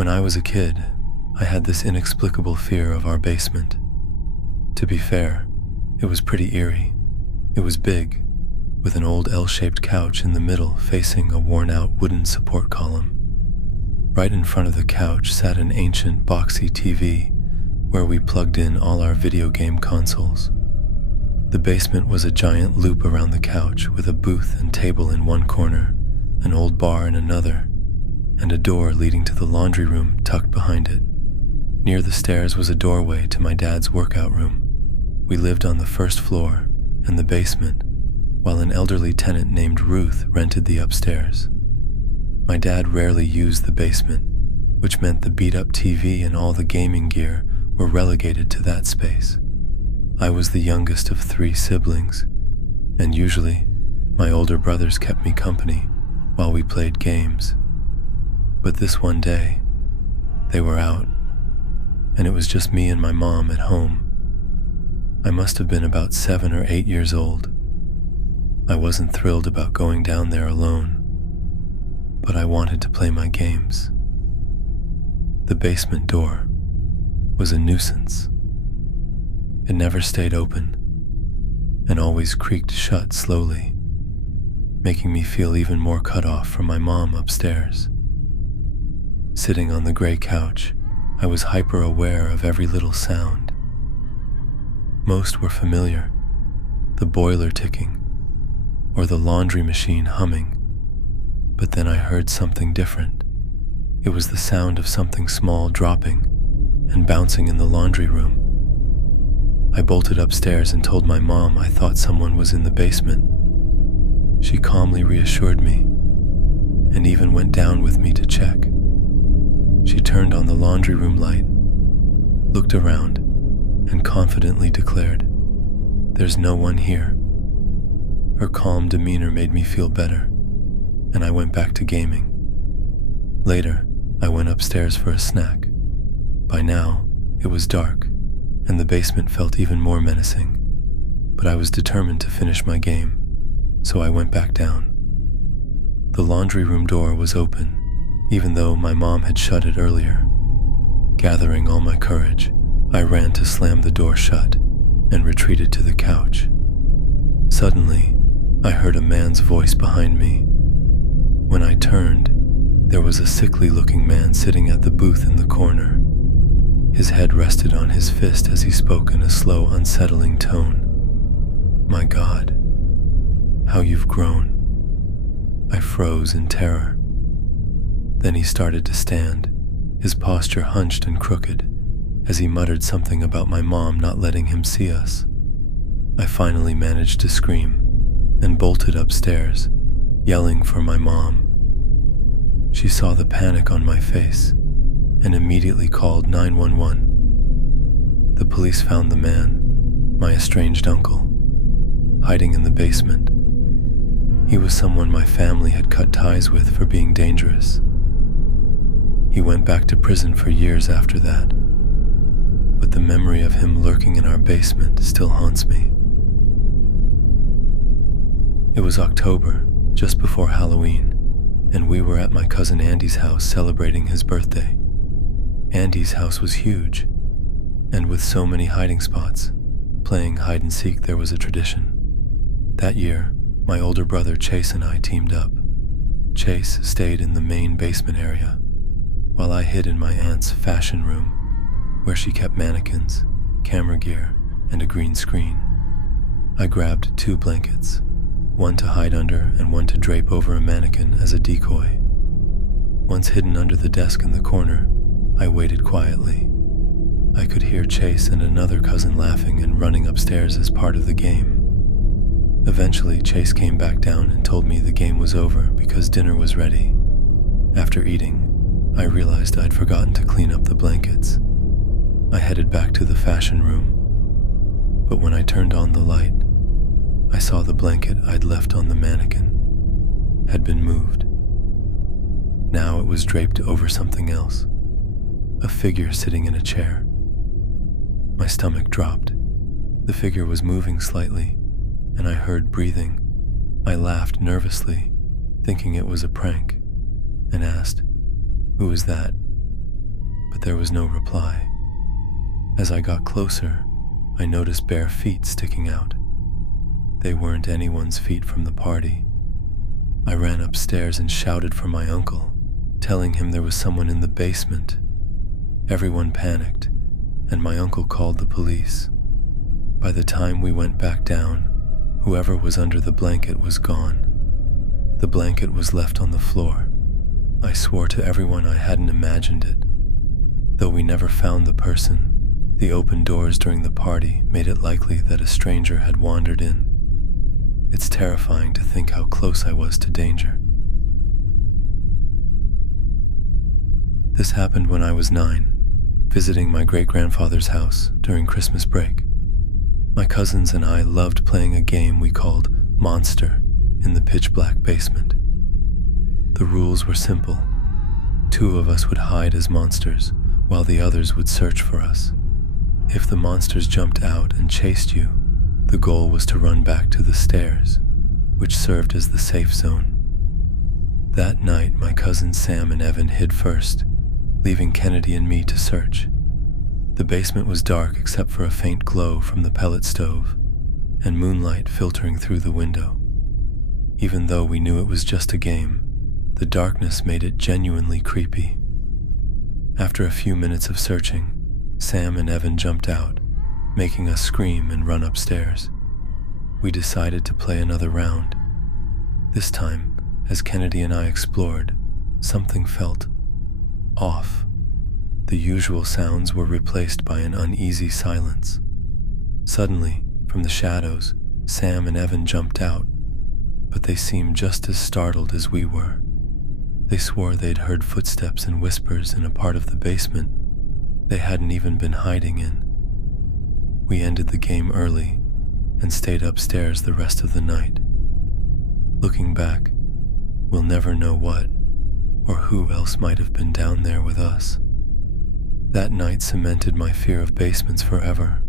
When I was a kid, I had this inexplicable fear of our basement. To be fair, it was pretty eerie. It was big, with an old L-shaped couch in the middle facing a worn-out wooden support column. Right in front of the couch sat an ancient boxy TV where we plugged in all our video game consoles. The basement was a giant loop around the couch with a booth and table in one corner, an old bar in another, and a door leading to the laundry room tucked behind it. Near the stairs was a doorway to my dad's workout room. We lived on the first floor and the basement, while an elderly tenant named Ruth rented the upstairs. My dad rarely used the basement, which meant the beat-up TV and all the gaming gear were relegated to that space. I was the youngest of 3 siblings, and usually my older brothers kept me company while we played games. But this one day, they were out, and it was just me and my mom at home. I must have been about 7 or 8 years old. I wasn't thrilled about going down there alone, but I wanted to play my games. The basement door was a nuisance. It never stayed open and always creaked shut slowly, making me feel even more cut off from my mom upstairs. Sitting on the gray couch, I was hyper-aware of every little sound. Most were familiar, the boiler ticking, or the laundry machine humming. But then I heard something different. It was the sound of something small dropping and bouncing in the laundry room. I bolted upstairs and told my mom I thought someone was in the basement. She calmly reassured me and even went down with me to check. She turned on the laundry room light, looked around, and confidently declared, "There's no one here." Her calm demeanor made me feel better, and I went back to gaming. Later, I went upstairs for a snack. By now, it was dark, and the basement felt even more menacing, but I was determined to finish my game, so I went back down. The laundry room door was open, even though my mom had shut it earlier. Gathering all my courage, I ran to slam the door shut and retreated to the couch. Suddenly, I heard a man's voice behind me. When I turned, there was a sickly-looking man sitting at the booth in the corner. His head rested on his fist as he spoke in a slow, unsettling tone. "My God, how you've grown." I froze in terror. Then he started to stand, his posture hunched and crooked, as he muttered something about my mom not letting him see us. I finally managed to scream and bolted upstairs, yelling for my mom. She saw the panic on my face and immediately called 911. The police found the man, my estranged uncle, hiding in the basement. He was someone my family had cut ties with for being dangerous. He went back to prison for years after that, but the memory of him lurking in our basement still haunts me. It was October, just before Halloween, and we were at my cousin Andy's house celebrating his birthday. Andy's house was huge, and with so many hiding spots, playing hide and seek there was a tradition. That year, my older brother Chase and I teamed up. Chase stayed in the main basement area, while I hid in my aunt's fashion room, where she kept mannequins, camera gear, and a green screen. I grabbed 2 blankets, one to hide under and one to drape over a mannequin as a decoy. Once hidden under the desk in the corner, I waited quietly. I could hear Chase and another cousin laughing and running upstairs as part of the game. Eventually, Chase came back down and told me the game was over because dinner was ready. After eating, I realized I'd forgotten to clean up the blankets. I headed back to the fashion room, but when I turned on the light, I saw the blanket I'd left on the mannequin had been moved. Now it was draped over something else, a figure sitting in a chair. My stomach dropped. The figure was moving slightly, and I heard breathing. I laughed nervously, thinking it was a prank, and asked, "Who is that?" but there was no reply. As I got closer, I noticed bare feet sticking out. They weren't anyone's feet from the party. I ran upstairs and shouted for my uncle, telling him there was someone in the basement. Everyone panicked, and my uncle called the police. By the time we went back down, whoever was under the blanket was gone. The blanket was left on the floor. I swore to everyone I hadn't imagined it. Though we never found the person, the open doors during the party made it likely that a stranger had wandered in. It's terrifying to think how close I was to danger. This happened when I was 9, visiting my great-grandfather's house during Christmas break. My cousins and I loved playing a game we called Monster in the pitch-black basement. The rules were simple. 2 of us would hide as monsters, while the others would search for us. If the monsters jumped out and chased you, the goal was to run back to the stairs, which served as the safe zone. That night, my cousins Sam and Evan hid first, leaving Kennedy and me to search. The basement was dark except for a faint glow from the pellet stove and moonlight filtering through the window. Even though we knew it was just a game, the darkness made it genuinely creepy. After a few minutes of searching, Sam and Evan jumped out, making us scream and run upstairs. We decided to play another round. This time, as Kennedy and I explored, something felt off. The usual sounds were replaced by an uneasy silence. Suddenly, from the shadows, Sam and Evan jumped out, but they seemed just as startled as we were. They swore they'd heard footsteps and whispers in a part of the basement they hadn't even been hiding in. We ended the game early and stayed upstairs the rest of the night. Looking back, we'll never know what or who else might have been down there with us. That night cemented my fear of basements forever.